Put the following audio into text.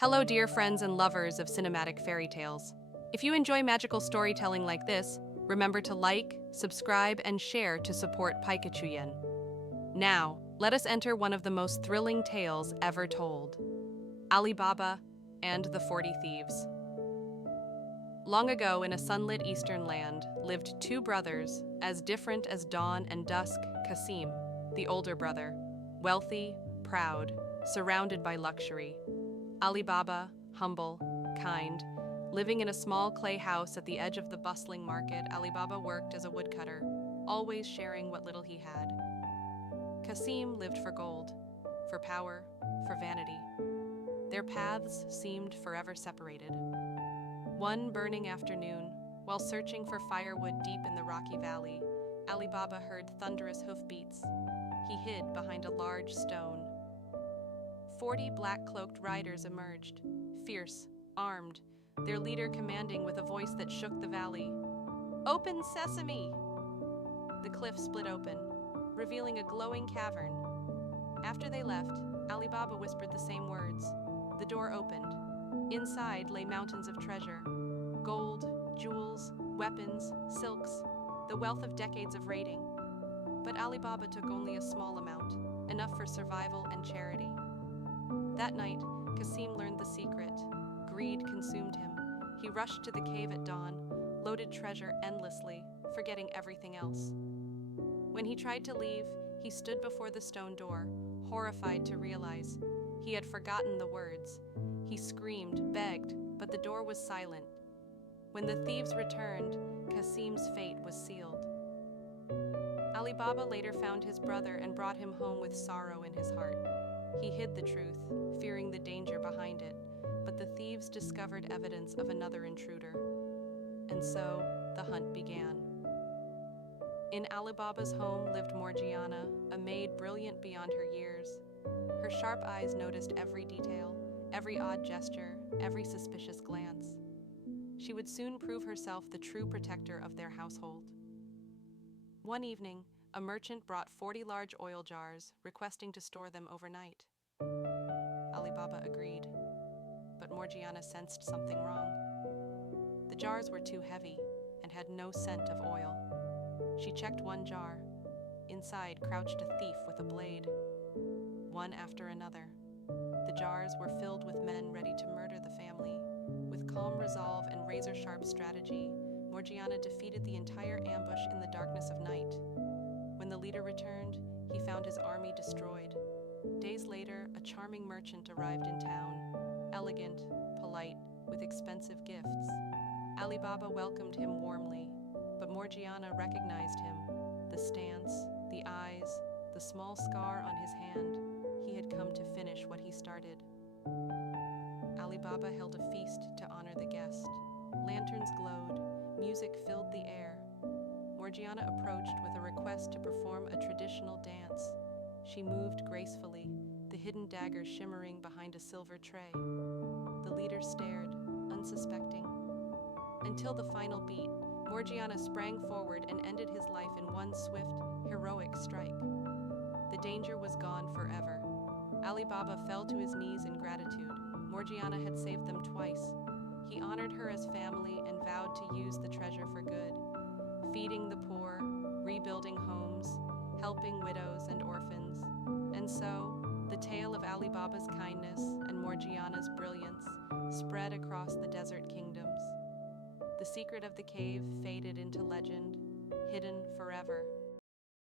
Hello, dear friends and lovers of cinematic fairy tales. If you enjoy magical storytelling like this, remember to like, subscribe, and share to support Paikechuyen. Now, let us enter one of the most thrilling tales ever told: Alibaba and the 40 Thieves. Long ago, in a sunlit eastern land, lived two brothers, as different as dawn and dusk. Kasim, the older brother, wealthy, proud, surrounded by luxury. Alibaba, humble, kind, living in a small clay house at the edge of the bustling market. Alibaba worked as a woodcutter, always sharing what little he had. Kasim lived for gold, for power, for vanity. Their paths seemed forever separated. One burning afternoon, while searching for firewood deep in the rocky valley, Alibaba heard thunderous hoofbeats. He hid behind a large stone. 40 black-cloaked riders emerged, fierce, armed, their leader commanding with a voice that shook the valley. "Open sesame!" The cliff split open, revealing a glowing cavern. After they left, Alibaba whispered the same words. The door opened. Inside lay mountains of treasure: gold, jewels, weapons, silks, the wealth of decades of raiding. But Alibaba took only a small amount, enough for survival and charity. That night, Kasim learned the secret. Greed consumed him. He rushed to the cave at dawn, loaded treasure endlessly, forgetting everything else. When he tried to leave, he stood before the stone door, horrified to realize he had forgotten the words. He screamed, begged, but the door was silent. When the thieves returned, Kasim's fate was sealed. Alibaba later found his brother and brought him home with sorrow in his heart. He hid the truth, fearing the danger behind it, but the thieves discovered evidence of another intruder. And so, the hunt began. In Alibaba's home lived Morgiana, a maid brilliant beyond her years. Her sharp eyes noticed every detail, every odd gesture, every suspicious glance. She would soon prove herself the true protector of their household. One evening, a merchant brought 40 large oil jars, requesting to store them overnight. Alibaba agreed, but Morgiana sensed something wrong. The jars were too heavy and had no scent of oil. She checked one jar. Inside crouched a thief with a blade. One after another, the jars were filled with men ready to murder the family. With calm resolve and razor-sharp strategy, Morgiana defeated the entire ambush in the darkness of night. When the leader returned, he found his army destroyed. Days later, a charming merchant arrived in town, elegant, polite, with expensive gifts. Alibaba welcomed him warmly, but Morgiana recognized him. The stance, the eyes, the small scar on his hand. He had come to finish what he started. Alibaba held a feast to honor the guest. Lanterns glowed, music filled the air. Morgiana approached with a request to perform a traditional dance. She moved gracefully, the hidden dagger shimmering behind a silver tray. The leader stared, unsuspecting. Until the final beat, Morgiana sprang forward and ended his life in one swift, heroic strike. The danger was gone forever. Alibaba fell to his knees in gratitude. Morgiana had saved them twice. He honored her as family and vowed to use the treasure for good, feeding the poor, rebuilding homes, helping widows and orphans. And so, the tale of Alibaba's kindness and Morgiana's brilliance spread across the desert kingdoms. The secret of the cave faded into legend, hidden forever.